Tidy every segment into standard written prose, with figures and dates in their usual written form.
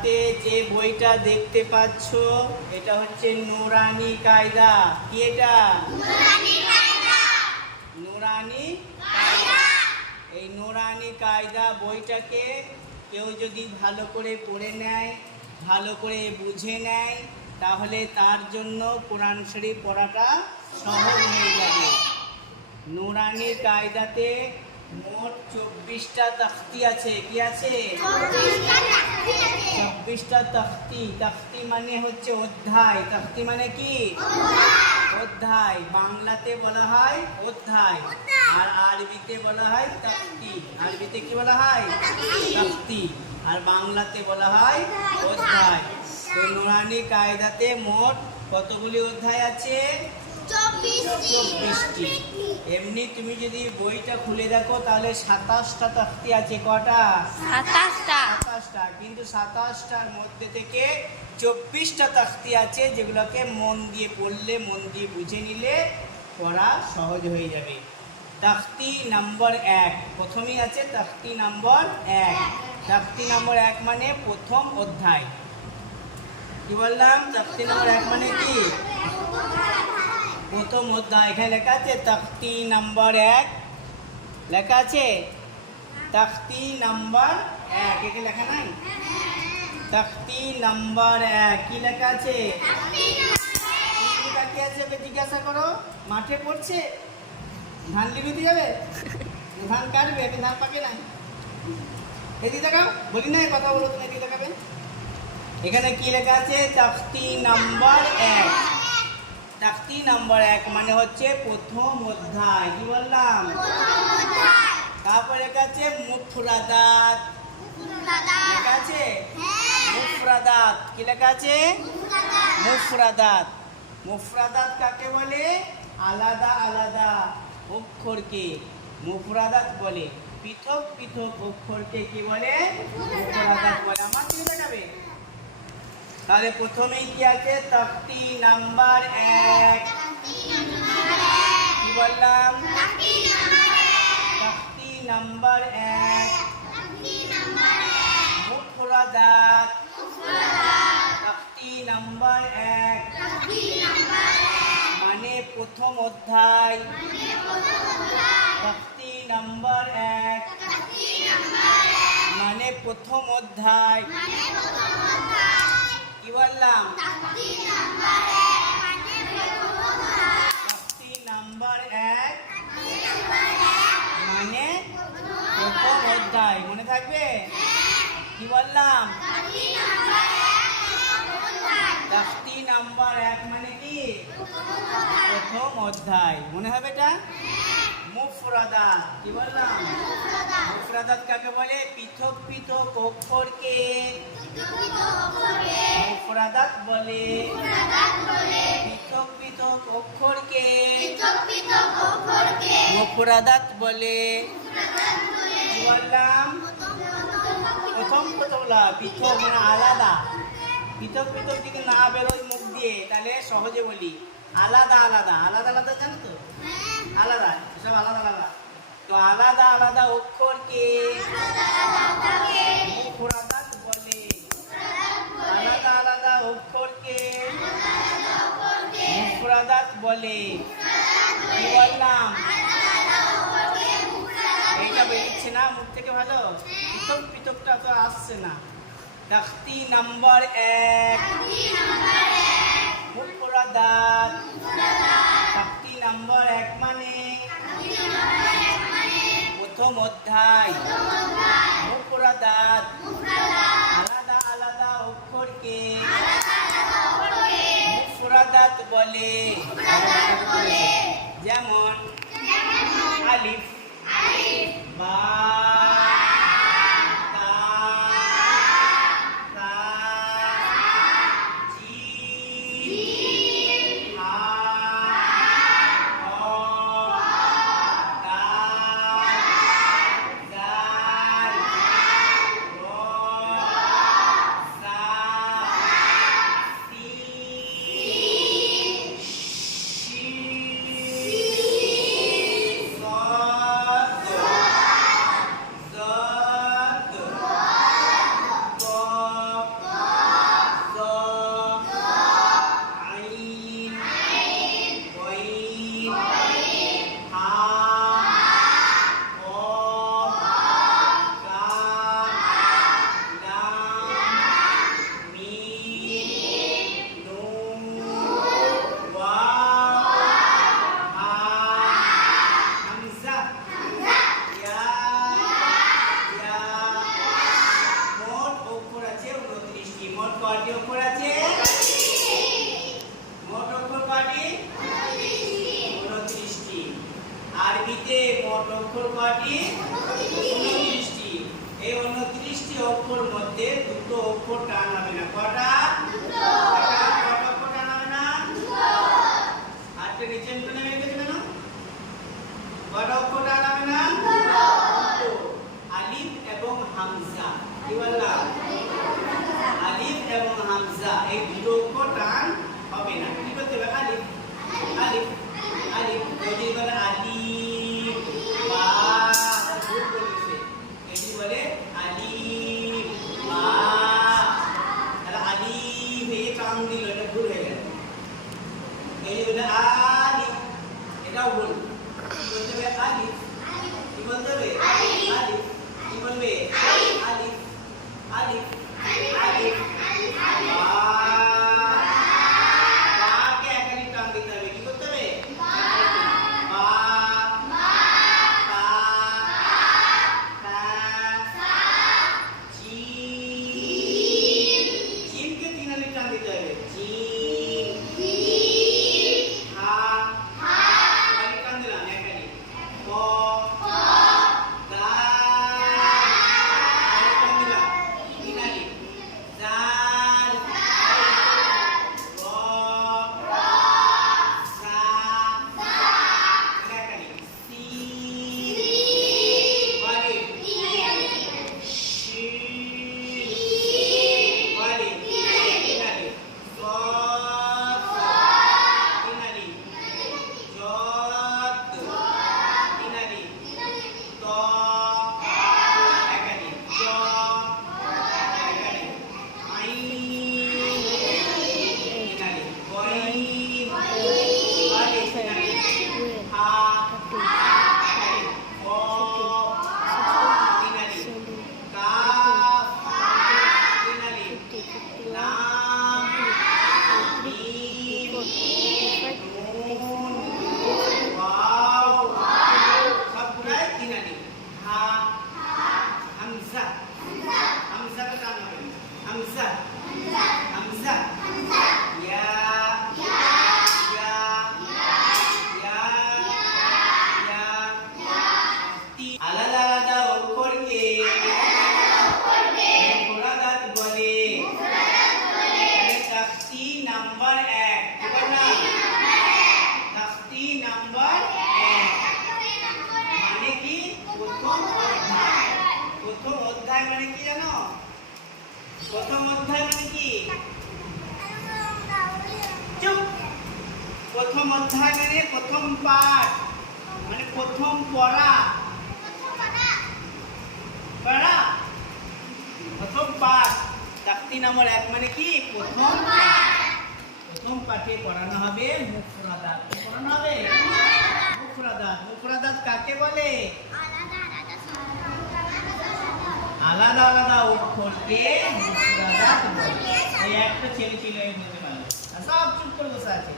হাতে যে বইটা দেখতে পাচ্ছ এটা হচ্ছে নুরানি কায়দা। কি এটা? নুরানি কায়দা। এই নুরানি কায়দা বইটাকে কেউ যদি ভালো করে পড়ে নেয়, ভালো করে বুঝে নেয়, তাহলে তার জন্য কোরআন শরীফ পড়াটা সহজ হয়ে যাবে। নুরানি কায়দাতে মোট 24টা তখতি আছে। কি আছে? 24টা তখতি। তখতি মানে হচ্ছে অধ্যায়। তখতি মানে কি? অধ্যায়। বাংলাতে বলা হয় অধ্যায়, আর আরবিতে বলা হয় তখতি। আরবিতে কি বলা হয়? তখতি। আর বাংলাতে বলা হয় অধ্যায়। তো নুরানি কায়দাতে মোট কতগুলি অধ্যায় আছে? 24টি। এমনি তুমি যদি বইটা খুলে দেখো তাহলে 27টা তখতি আছে। কটা? 27টা। কিন্তু 27টার মধ্যে থেকে 24টা তখতি আছে যেগুলোকে মন দিয়ে পড়লে, মন দিয়ে বুঝে নিলে পড়া সহজ হয়ে যাবে। তখতি নম্বর 1 প্রথমেই আছে। তখতি নম্বর 1। তখতি নম্বর 1 মানে প্রথম অধ্যায়। কি বললাম? তখতি নম্বর 1 মানে কি? প্রথম অধ্যায়। এখানে লেখা আছে তখতি নম্বর 1 লেখা আছে। তখতি নম্বর 1 এখানে লেখা নাই? তখতি নম্বর 1 কি লেখা আছে? তাকিয়ে আছে, জিজ্ঞাসা করো। মাঠে পড়ছে? ধান লিবিতে যাবে? ধান কাটবে? ধান পাকে না। এদিকে দেখাও। বলি না কথা বলো, তুমি এদিকে দেখাবে। এখানে কি লেখা আছে? তখতি নম্বর 1। তখতি নম্বর 1 মানে হচ্ছে প্রথম অধ্যায়। কি বললাম? তারপর লেখা আছে মুফরাদাত। লেখা আছে মুফরাদাত। কি লেখা আছে? মুফরাদাত। মুফরাদাত কাকে বলে? আলাদা আলাদা অক্ষরকে মুফরাদাত বলে। পৃথক পৃথক অক্ষরকে কি বলে? মুফরাদাত বলে। আমার কি দেখাবে? তাহলে প্রথমেই কি আছে? তখতি নাম্বার 1। কি বললাম? তখতি নাম্বার 1 মুফরাদাত। তখতি নাম্বার 1 মানে প্রথম অধ্যায়। তখতি নাম্বার 1 মানে প্রথম অধ্যায়। কি বললাম? তখতি নাম্বার 1 মানে প্রথম অধ্যায়। মনে থাকবে? কি বললাম? তখতি নাম্বার 1 মানে কি? প্রথম অধ্যায়। মনে হবে এটা? মুফরাদাত। কি বললাম? মুফরাদাত কাকে বলে? পৃথক পৃথক অক্ষরকে মুফরাদাত বলে। পৃথক পৃথক অক্ষরকে মুফরাদাত বলে। কি বললাম? প্রথম প্রথমলা পৃথক মানে আলাদা। পৃথক পৃথক যদি না বেরোয় মুখ দিয়ে তাহলে সহজে বলি আলাদা আলাদা। আলাদা আলাদা জানো তো? আলাদা, সব আলাদা আলাদা। তো আলাদা আলাদা অক্ষরকে মুফরাদাত বলে। আলাদা আলাদা অক্ষরকে মুফরাদাত বলে। কি বললাম? এইটা বেরোচ্ছে না মুখ থেকে ভালো? পৃথক পৃথকটা তো আসছে না। তখতি নম্বর 1 মুফরাদাত। তখতি নম্বর 1 মানে প্রথম অধ্যায়। মুফরাদাত আলাদা আলাদা অক্ষরকে মুফরাদাত বলে। যেমন আলিফ, বা, তা, সা, জিম, হা, হ, দাল, জাল, র, কয়টি অক্ষর আছে? মোট অক্ষর কয়টি? 29টি। আরবিতে মোট অক্ষর কয়টি? 29টি। এই 29টি অক্ষর মধ্যে দুটো অক্ষর টান হবে না। কয়টা? দুটো। কয়টা অক্ষর টান হবে না? দুটো। আজকে নিচে নেমে গেছে কেন? কয়টা অক্ষর টান হবে না? দুটো। আলিফ এবং হামজা। কি বললাম? আলিফ এবং হামজা এই দুটো অক্ষর টান হবে না। কি করতে হবে? আলিফ আলিফ আলিফ। যদি বলে আলিফ বা ভুল বলেছে, এটি বলে আলিফ বা, তাহলে আলিফ এই টান দিল, এটা ভুল হয়ে গেল। এই বলে আলিফ, এটাও ভুল। কি বলতে হবে? আলিফ। কি বলতে হবে? আলিফ। কি বলবে? আলিফ আলিফ আলিফ। বাকে একালি টান দিতে হবে। কি করতে হবে? বা তা তা জিম। জিমকে তিন আলি টান দিতে হবে। জিম হা আলি টান দিলাম একালি। ক প্রথম অধ্যায় মানে কি? চুপ। প্রথম অধ্যায় মানে প্রথম পাঠ, মানে প্রথম পড়া। পড়া প্রথম পাঠ। তাকতি নম্বর 1 মানে কি? প্রথম পাঠ। প্রথম পাঠে পড়ানো হবে মুফরাদাত। পড়ানো হবে মুফরাদাত। মুফরাদাত কাকে বলে? আলাদা আলাদা অক্ষরকে মুফরাদাত বলে। এই একটা ছেলে ছিল এই বলতে পারলো, সব চুপ করে বসে আছে।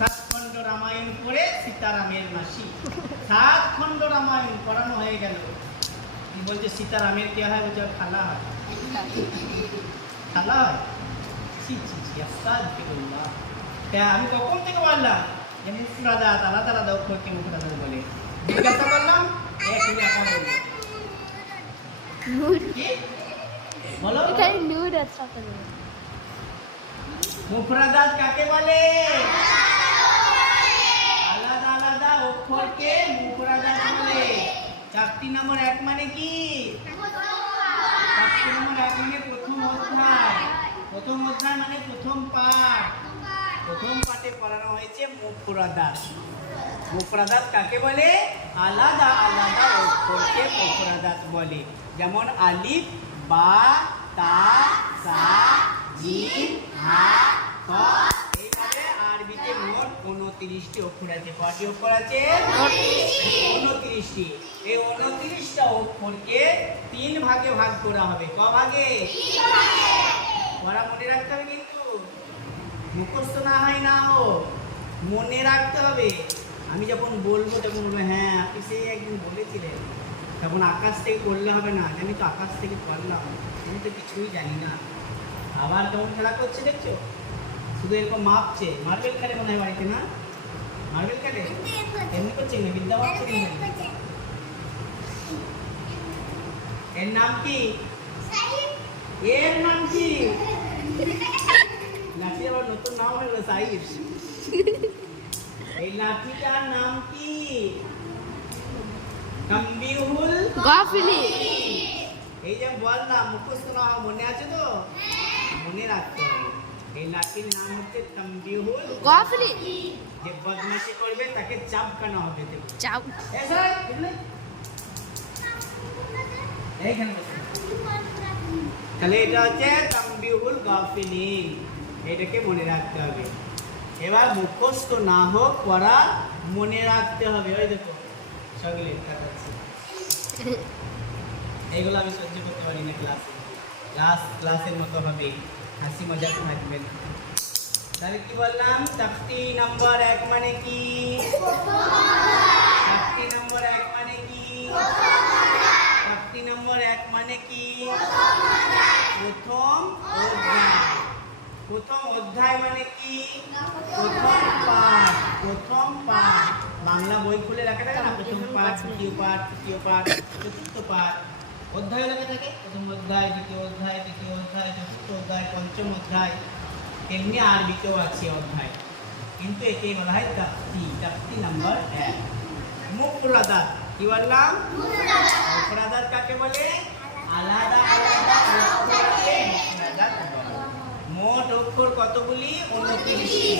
7 খণ্ড রামায়ণ পড়ে সীতারামের মাসি। 7 খণ্ড রামায়ণ পড়ানো হয়ে গেল। কি বলছে? সীতারামের কি হয়? বলছে খালা হয়। খালা হয়? ছি ছি ছি, আস্তাগফিরুল্লাহ। আমি কখন থেকে বললাম যে মুফরাদাত আলাদা আলাদা অক্ষরকে মুফরাদাত বলে? জিজ্ঞাসা করলাম, একই একা বলল। বলো এখানে নূর আছে। মুফরাদাত কাকে বলে? আলাদা আলাদা অক্ষরকে মুফরাদাত বলে। 4 নম্বর 1 মানে কি? 4 নম্বর 1 মানে প্রথম অধ্যায়। প্রথম অধ্যায় মানে প্রথম পাঠ। প্রথম পাঠে পড়ানো হয়েছে মুফরাদাত। মুফরাদাত কাকে বলে? আলাদা আলাদা অক্ষরকে মুফরাদাত বলে। যেমন আলিফ, বা, তা, সা, জিম, হা, ক। এইভাবে আরবিতে মোট 29টি অক্ষর আছে। কয়টি অক্ষর আছে? 29টি। এই 29টা অক্ষরকে 3 ভাগে ভাগ করা হবে। ক ভাগে? 3 ভাগে। পড়া মনে রাখতে হবে কিন্তু, মুখস্থ না হয় না হোক, মনে রাখতে হবে। আমি যখন বলবো তখন বলবো হ্যাঁ আপনি সেই একদিন বলেছিলেন। তখন আকাশ থেকে পড়লে হবে না, আমি তো আকাশ থেকে পড়লাম, আমি তো কিছুই জানি না। আবার কেমন খেলা করছে দেখছো, শুধু এরকম মাপছে। মার্বেল খেলে মনে হয় বাড়িতে, না মার্বেল খেলে এমনি করছে না, বিদ্যা মাপছে না। এর নাম কি? এর নাম কি? লাঠি আবার নতুন নাম হলো সাইড। এই লাঠিটার নাম কি? তাম্বিহুল গাফিলি। এই যে বললাম মুখস্থ না হওয়া, মনে আছে তো? মনে রাখতে হবে। এই লাঠির নাম হচ্ছে তাম্বিহুল গাফিলি। যে বদমাশি করবে তাকে চাপকানো হবে। চাপ। এইখানে বসে। তাহলে এটা হচ্ছে তাম্বিহুল গাফিলিন, এটাকে মনে রাখতে হবে। এবার মুখস্থ না হোক, পড়া মনে রাখতে হবে। ওই দেখো সকলে কাটাচ্ছে, এইগুলো আমি সহ্য করতে পারি না। ক্লাসের মতো হবে, হাসি মজা থাকবে না। তাহলে কি বললাম? চাকতি নম্বর 1 মানে কি? চাকতি নম্বর 1 মানে কি? চাকতি নম্বর 1 মানে কি? প্রথম অধ্যায়। প্রথম অধ্যায় মানে কি? প্রথম পাঠ। প্রথম পাঠ বাংলা বই খুলে রাখা থাকে না, প্রথম পাঠ, দ্বিতীয় পাঠ, তৃতীয় পাঠ, চতুর্থ পাঠ, অধ্যায় লেখা থাকে। প্রথম অধ্যায়, দ্বিতীয় অধ্যায়, তৃতীয় অধ্যায়, চতুর্থ অধ্যায়, পঞ্চম অধ্যায়। এমনি আরবিতেও আছে অধ্যায়, কিন্তু একে বলা হয় চাকতি। চাকতি নম্বর 1। মুফরাদাত। কি বললাম? মুফরাদাত কাকে বলে? আলাদা আলাদা অক্ষরকে মুফরাদাত বলে। মোট অক্ষর কতগুলি? 29টি।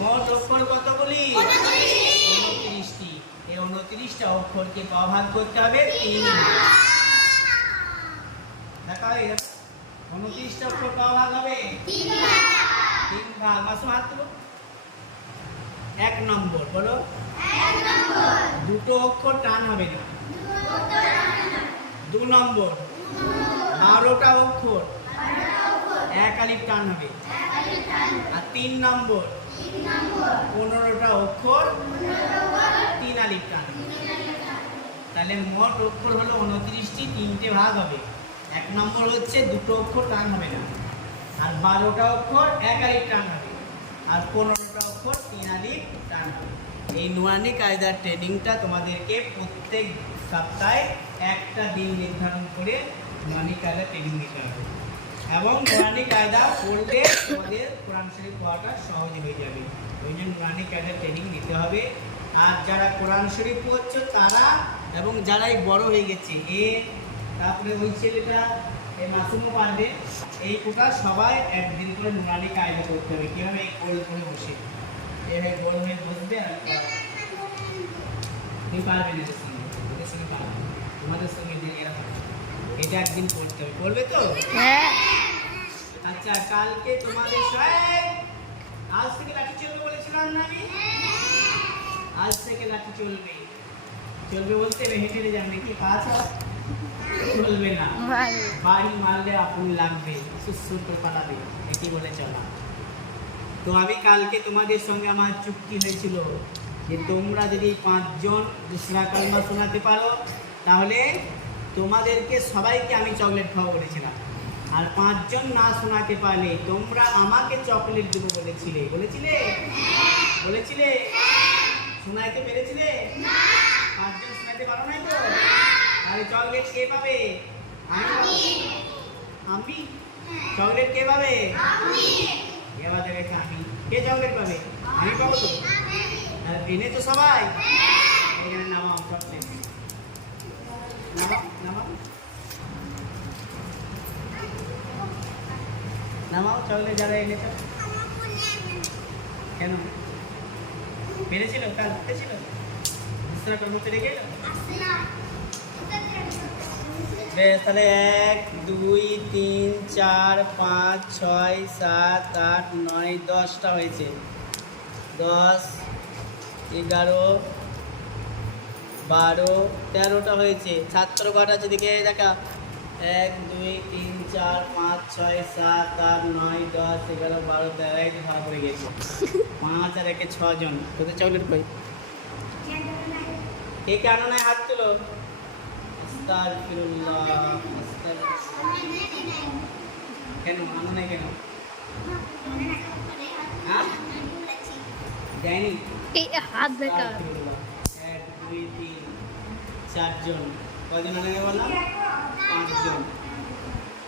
মোট অক্ষর কতগুলি? 29টি। এই 29টা অক্ষরকে ভাগ করতে হবে 3 ভাগ। দেখা হয়ে গেছে? 29টা অক্ষর ভাগ হবে 3 ভাগ। মাসুম হাত তুলো। 1 নম্বর বলো। 1 নম্বর দুটো অক্ষর টান হবে না। 2 নম্বর 12টা অক্ষর 1 আলিফ টান হবে। আর 3 নম্বর 15টা অক্ষর 3 আলিফ টান হবে। তাহলে মোট অক্ষর হলো 29টি, 3টে ভাগ হবে। 1 নম্বর হচ্ছে দুটো অক্ষর টান হবে না, আর 12টা অক্ষর 1 আলিফ টান হবে, আর 15টা অক্ষর 3 আলিফ টান হবে। এই নুরানি কায়দার ট্রেনিংটা তোমাদেরকে প্রত্যেক সপ্তাহে একটা দিন নির্ধারণ করে নুরানি কায়দা ট্রেনিং নিতে হবে। এবং নুরানি কায়দা পড়লে তোমাদের কোরআন শরীফ পড়াটা সহজ হয়ে যাবে। ওই জন্য নুরানি কায়দা ট্রেনিং নিতে হবে। আর যারা কোরআন শরীফ পড়ছো তারা, এবং যারাই বড় হয়ে গেছে, তারপরে ওই ছেলেটা এই মাসুমও পারবে, এই কোটা সবাই একদিন করে নুরানি কায়দা করতে হবে। কীভাবে? এই গোল করে বসে, এইভাবে গোল হয়ে বসবে। আর তুমি পারবে না, এদের সঙ্গে, ওদের সঙ্গে পারবে, তোমাদের সঙ্গে এরকম এটা একদিন করতে হবে। করবে তো? হ্যাঁ। আচ্ছা, কালকে তোমাদের আজ থেকে লাঠি চলবে বলেছিলাম না আমি? আজ থেকে লাঠি চলবে। চলবে বলতে হেঁটে হেঁটে যাবে নাকি? কাজ চলবে না, বাড়ি মারলে আপন লাগবে, সুসুর করে পালাবে, এটি বলে চলা। তো আমি কালকে তোমাদের সঙ্গে আমার চুক্তি হয়েছিল যে তোমরা যদি 5 জন দুসরা কালমা শোনাতে পারো, তাহলে তোমাদেরকে সবাইকে আমি চকলেট খাওয়া বলেছিলাম। আর 5 জন না শোনাতে পারলে তোমরা আমাকে চকলেট দেবো বলেছিলে। বলেছিলে? শোনাইতে পেরেছিলে? 5 জন শোনাতে পারো নাই তো? তাহলে চকলেট কে পাবে? আমি। চকলেট কে পাবে? এবার দেখে আমি। কে চকলেট পাবে? আমি পাবো তো। আর এনে তো সবাই এখানে নামাও চকলেট, নামাও চকলেট যারা এনেছ। কেন পেরেছিল? কাল পেরেছিল? দুসরা কর্ম পেরে গেল। বেশ, তাহলে 1 2 3 4 5 6 7 8 9 10টা হয়েছে। 10 11 12 13টা হয়েছে। ছাত্র কটা আছে দিকে দেখা? 1 2 3 4 5 6 7 8 9 10 11 12 13 ধরা পড়ে গেছে। 5 আর 1 6 জন। তোদের চকলেট কই? কে কেন নাই? হাত তুলো। আস্তাগফিরুল্লাহ। কেন আনো নাই কেন? হ্যাঁ দেয়নি? এই হাত দেখা 1 2 3 4 জন। কয়জন আনে বললাম? 5 জন।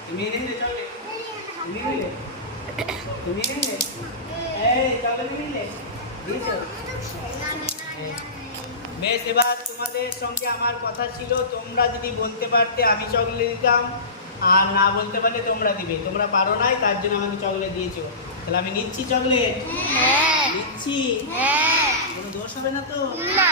তুমি এনে দিলে চকলেট? তুমি নিলে? তুমি নিলে? এই চকলেট নিলে? দিয়েছো? বেশ, এবার তোমাদের সঙ্গে আমার কথা ছিল, তোমরা যদি বলতে পারতে আমি চকলেট দিতাম, আর না বলতে পারলে তোমরা দিবে। তোমরা পারো নাই, তার জন্য আমাকে চকলেট দিয়েছো। তাহলে আমি নিচ্ছি চকলেট? হ্যাঁ নিচ্ছি। হ্যাঁ কোনো দোষ হবে না তো? না